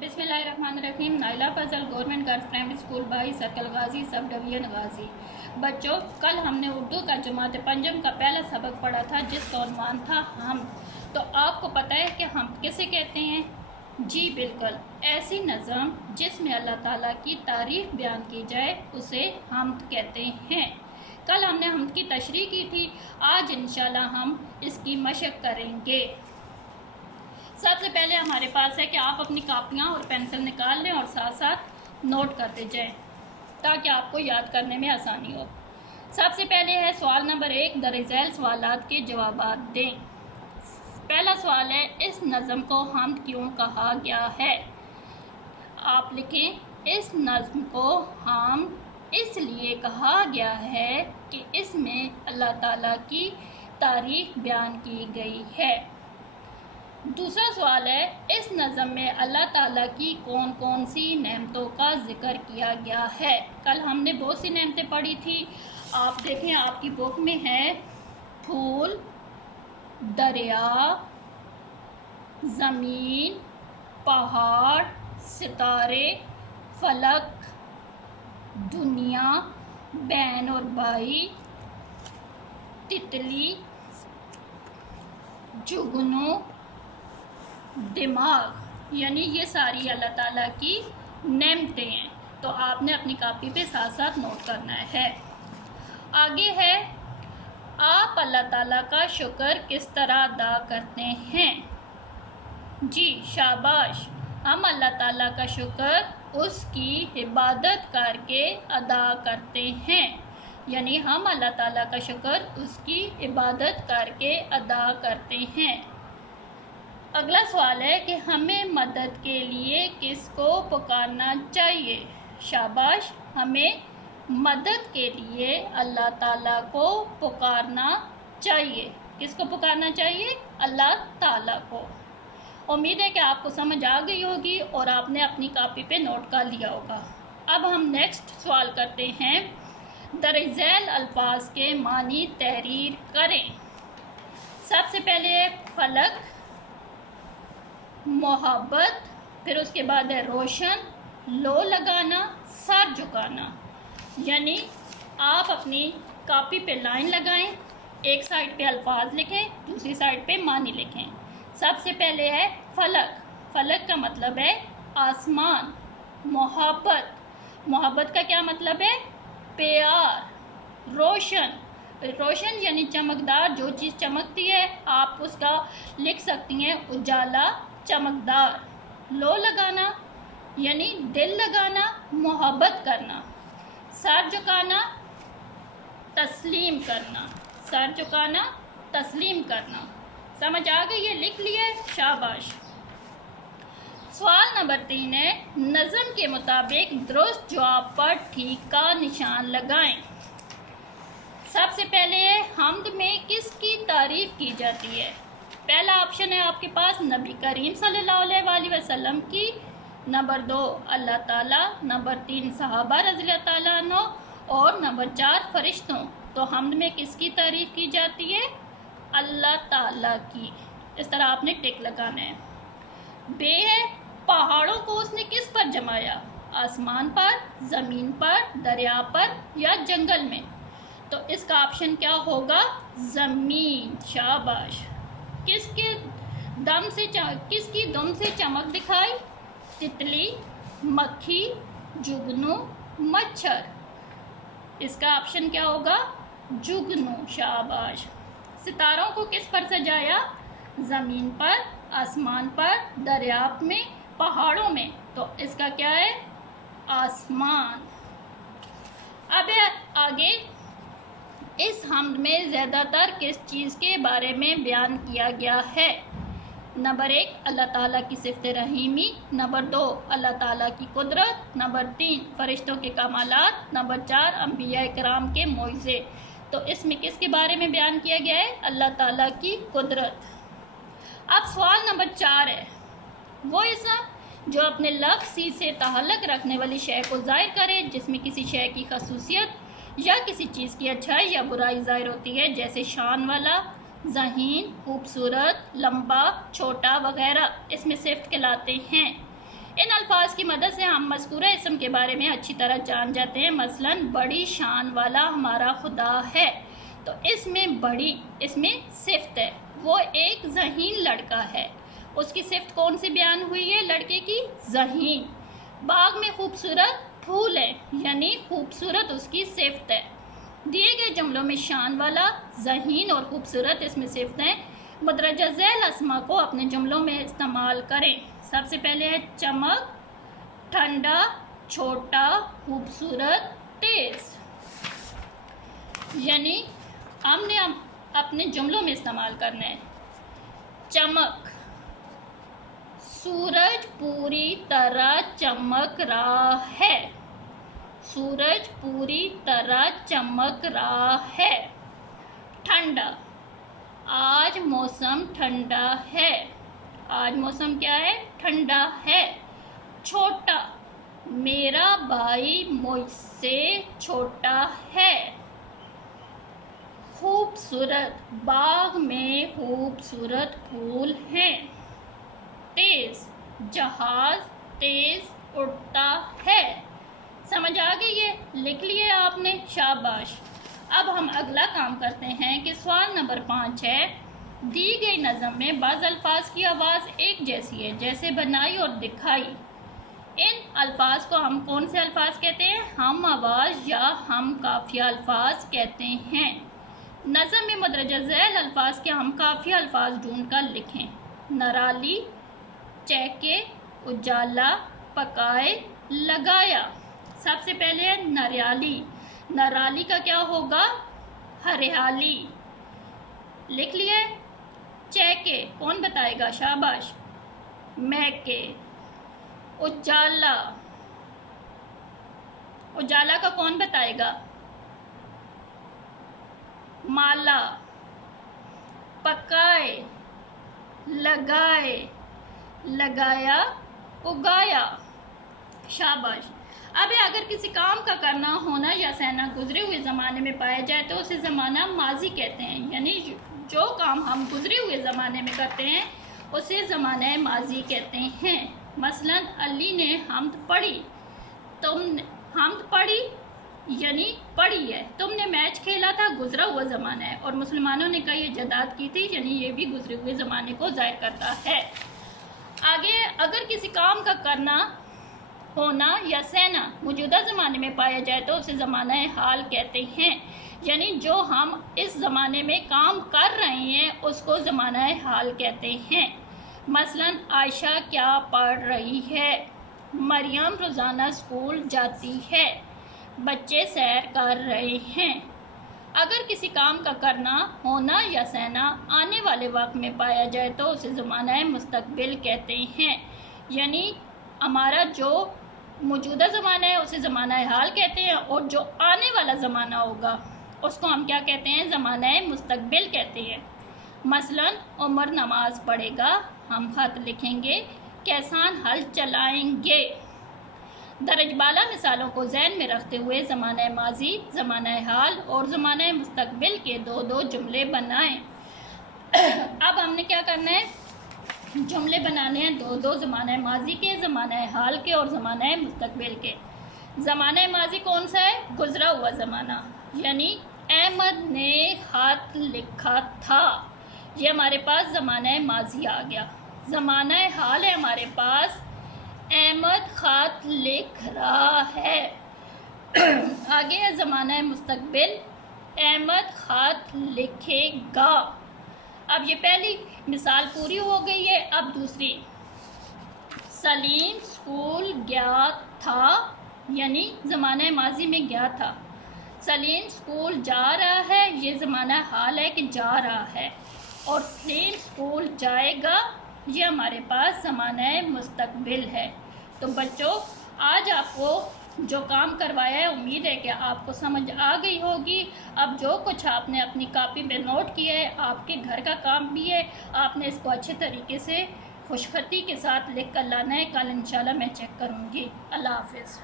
बिस्मिल्लाहिर्रहमानिर्रहीम। Naila Fazal government girls primary school बाई circle Ghazi subdivision गाजी। बच्चों, कल हमने उर्दू का जमात पंजम का पहला सबक पढ़ा था जिसका उन्वान था हम। तो आपको पता है कि हम किसे कहते हैं? जी बिल्कुल, ऐसी नज़म जिसमें अल्लाह ताला की तारीफ़ बयान की जाए उसे हम कहते हैं। कल हमने हम की तशरीह की थी, आज इंशाल्लाह हम इसकी मशक करेंगे। सबसे पहले हमारे पास है कि आप अपनी कापियाँ और पेंसिल निकाल लें और साथ साथ नोट करते जाएं ताकि आपको याद करने में आसानी हो। सबसे पहले है सवाल नंबर 1, दर्ज झैल सवालात के जवाबात दें। पहला सवाल है, इस नज़म को हमद क्यों कहा गया है? आप लिखें, इस नज़म को हमद इसलिए कहा गया है कि इसमें अल्लाह ताला की तारीफ़ बयान की गई है। दूसरा सवाल है, इस नज़म में अल्लाह ताला की कौन कौन सी नेमतों का जिक्र किया गया है? कल हमने बहुत सी नेमतें पढ़ी थी, आप देखें आपकी बुक में है फूल, दरिया, ज़मीन, पहाड़, सितारे, फलक, दुनिया, बहन और भाई, तितली, जुगनू, दिमाग, यानी ये सारी अल्लाह ताला की नेमतें हैं। तो आपने अपनी कॉपी पे साथ साथ नोट करना है। आगे है, आप अल्लाह ताला का शुक्र किस तरह अदा करते हैं? जी शाबाश, हम अल्लाह ताला का शुक्र उसकी इबादत करके अदा करते हैं, यानी हम अल्लाह ताला का शुक्र उसकी इबादत करके अदा करते हैं। अगला सवाल है कि हमें मदद के लिए किसको पुकारना चाहिए? शाबाश, हमें मदद के लिए अल्लाह ताला को पुकारना चाहिए। किसको पुकारना चाहिए? अल्लाह ताला को। उम्मीद है कि आपको समझ आ गई होगी और आपने अपनी कॉपी पे नोट कर लिया होगा। अब हम नेक्स्ट सवाल करते हैं, दर्ज झैल अल्फाज के मानी तहरीर करें। सबसे पहले है फलक, मोहब्बत, फिर उसके बाद है रोशन, लो लगाना, सर झुकाना। यानी आप अपनी कॉपी पे लाइन लगाएं, एक साइड पे अल्फाज लिखें, दूसरी साइड पे मानी लिखें। सबसे पहले है फलक। फलक का मतलब है आसमान। मोहब्बत, मोहब्बत का क्या मतलब है? प्यार। रोशन, रोशन यानी चमकदार, जो चीज़ चमकती है आप उसका लिख सकती हैं उजाला, चमकदार। लो लगाना यानी दिल लगाना, मोहब्बत करना। सर झुकाना, तस्लीम करना। सर झुकाना, तस्लीम करना। समझ आ गई है? लिख लिया है? शाबाश। सवाल नंबर 3 है, नज़म के मुताबिक दुरुस्त जवाब पर ठीक का निशान लगाएं। सबसे पहले है, हमद में किसकी तारीफ़ की जाती है? पहला ऑप्शन है आपके पास नबी करीम सल्लल्लाहु अलैहि वसल्लम की, नंबर 2 अल्लाह ताला, नंबर 3 सहाबा रज़ियल्लाहु ताला अन्हु और नंबर 4 फरिश्तों। तो हमद में किसकी तारीफ़ की जाती है? अल्लाह ताला की। इस तरह आपने टिक लगाना है। बे है, पहाड़ों को उसने किस पर जमाया? आसमान पर, ज़मीन पर, दरिया पर या जंगल में? तो इसका ऑप्शन क्या होगा? ज़मीन। शाबाश। किसकी दम से चमक दिखाई? तितली, मक्खी, जुगनू, मच्छर। इसका ऑप्शन क्या होगा? जुगनू। शाबाश। सितारों को किस पर सजाया? ज़मीन पर, आसमान पर, दरिया में, पहाड़ों में। तो इसका क्या है? आसमान। अब आगे, इस हमद में ज़्यादातर किस चीज़ के बारे में बयान किया गया है? नंबर 1 अल्लाह ताला की सिफ़त रहीमी, नंबर 2 अल्लाह ताला की कुदरत, नंबर 3 फरिश्तों के कमालात, नंबर 4 अंबिया इकराम के मोइज़े। तो इसमें किसके बारे में बयान किया गया है? अल्लाह ताला की कुदरत। अब सवाल नंबर 4 है, वो इसम जो अपने लफ्ज़ से ताल्लुक़ रखने वाली शय को ज़ाहिर करे जिसमें किसी शय की खसूसियत या किसी चीज़ की अच्छाई या बुराई ज़ाहिर होती है, जैसे शान वाला, ज़हीन, खूबसूरत, लंबा, छोटा वगैरह, इसमें सिफ्त कहलाते हैं। ان الفاظ کی مدد سے ہم مذکورہ اسم کے بارے میں اچھی طرح جان جاتے ہیں. مثلاً بڑی شان والا ہمارا خدا ہے. تو اس میں صفت ہے، وہ ایک ذہین لڑکا ہے. اس کی صفت کون سی بیان ہوئی ہے؟ لڑکے کی ذہین. باغ میں خوبصورت پھول ہے، یعنی خوبصورت اس کی صفت ہے. دیے گئے جملوں میں شان والا، ذہین اور خوبصورت اس میں صفت ہیں. مدرجہ ذیل اسما کو اپنے جملوں میں استعمال کریں. سب سے پہلے ہے چمک، ٹھنڈا، چھوٹا، خوبصورت، تیز. یعنی ہم نے اپنے جملوں میں استعمال کرنا ہے. چمک، سورج پوری طرح چمک رہا ہے. سورج پوری طرح چمک رہا ہے. ٹھنڈا، آج موسم ٹھنڈا ہے. آج موسم کیا ہے؟ ٹھنڈا ہے. چھوٹا، میرا بھائی مجھ سے چھوٹا ہے. خوبصورت، باغ میں خوبصورت پھول ہیں. تیز، جہاز تیز اڑتا ہے. سمجھ آ گئی ہے؟ لکھ لیے آپ نے؟ شاباش. اب ہم اگلا کام کرتے ہیں کہ سوال نمبر 5 ہے. دی گئی نظم میں بعض الفاظ کی آواز ایک جیسی ہے، جیسے بنائی اور دکھائی. ان الفاظ کو ہم کون سے الفاظ کہتے ہیں؟ ہم آواز یا ہم قافیہ الفاظ کہتے ہیں. نظم میں مدرجہ ذیل الفاظ کے ہم قافیہ الفاظ ڈھونڈ کر لکھیں. نرالی، چہکے، اجالا، پکائے، لگایا. سب سے پہلے ہے نریالی. نرالی کا کیا ہوگا؟ ہریالی. لکھ لیے؟ چہکے کون بتائے گا؟ شاباش. مہکے. اجالا، اجالا کا کون بتائے گا؟ مالا. پکائے، لگائے، لگایا، اگایا. شاباش. اب اگر کسی کام کا کرنا، ہونا یا سہنا گزرے ہوئے زمانے میں پایا جائے تو اسے زمانہ ماضی کہتے ہیں. یعنی جو کام ہم گزرے ہوئے زمانے میں کرتے ہیں اسے زمانہ ماضی کہتے ہیں. مثلاً علی نے حمد پڑھی. حمد پڑھی یعنی پڑھی ہے. تم نے میچ کھیلا تھا، گزرا ہوا زمانہ ہے. اور مسلمانوں نے کئی ایجادات کی تھی، یعنی یہ بھی گزرے ہوئے زمانے کو ظاہر کرتا ہے. آگے اگر کسی کام کا کرنا، ہونا یا سہنا موجودہ زمانے میں پایا جائے تو اسے زمانہ حال کہتے ہیں. یعنی جو ہم اس زمانے میں کام کر رہے ہیں اس کو زمانہ حال کہتے ہیں. مثلاً عائشہ کیا پڑھ رہی ہے؟ مریم روزانہ اسکول جاتی ہے. بچے سیر کر رہے ہیں. اگر کسی کام کا کرنا، ہونا یا سہنا آنے والے وقت میں پایا جائے تو اسے زمانہ مستقبل کہتے ہیں. یعنی ہمارا جو موجودہ زمانہ ہے اسے زمانہ حال کہتے ہیں، اور جو آنے والا زمانہ ہوگا اس کو ہم کیا کہتے ہیں؟ زمانہ مستقبل کہتے ہیں. مثلاً عمر نماز پڑھے گا، ہم خط لکھیں گے، کیسان ہل چلائیں گے. درج بالا مثالوں کو ذہن میں رکھتے ہوئے زمانہ ماضی، زمانہ حال اور زمانہ مستقبل کے دو جملے بنائیں. اب ہم نے کیا کرنا ہے؟ جملے بنانے ہیں دو زمانہ ماضی کے، زمانہ حال کے اور زمانہ مستقبل کے. زمانہ ماضی کون سا ہے؟ گزرا ہوا زمانہ. یعنی احمد نے خط لکھا تھا، یہ ہمارے پاس زمانہ ماضی آ گیا. زمانہ حال ہے ہمارے پاس، احمد خط لکھ رہا ہے. آگے ہے زمانہ مستقبل، احمد خط لکھے گا. اب یہ پہلی مثال پوری ہو گئی ہے. اب دوسری، سلیم اسکول گیا تھا، یعنی زمانہ ماضی میں گیا تھا. سلیم اسکول جا رہا ہے، یہ زمانہ حال ہے کہ جا رہا ہے. اور سلیم اسکول جائے گا، یہ ہمارے پاس زمانہ مستقبل ہے. تو بچوں آج آپ کو جو کام کروایا ہے امید ہے کہ آپ کو سمجھ آ گئی ہوگی. اب جو کچھ آپ نے اپنی کاپی پہ نوٹ کیا ہے آپ کے گھر کا کام بھی ہے، آپ نے اس کو اچھے طریقے سے خوش خطی کے ساتھ لکھ کر لانا ہے. کل انشاءاللہ میں چیک کروں گی. اللہ حافظ.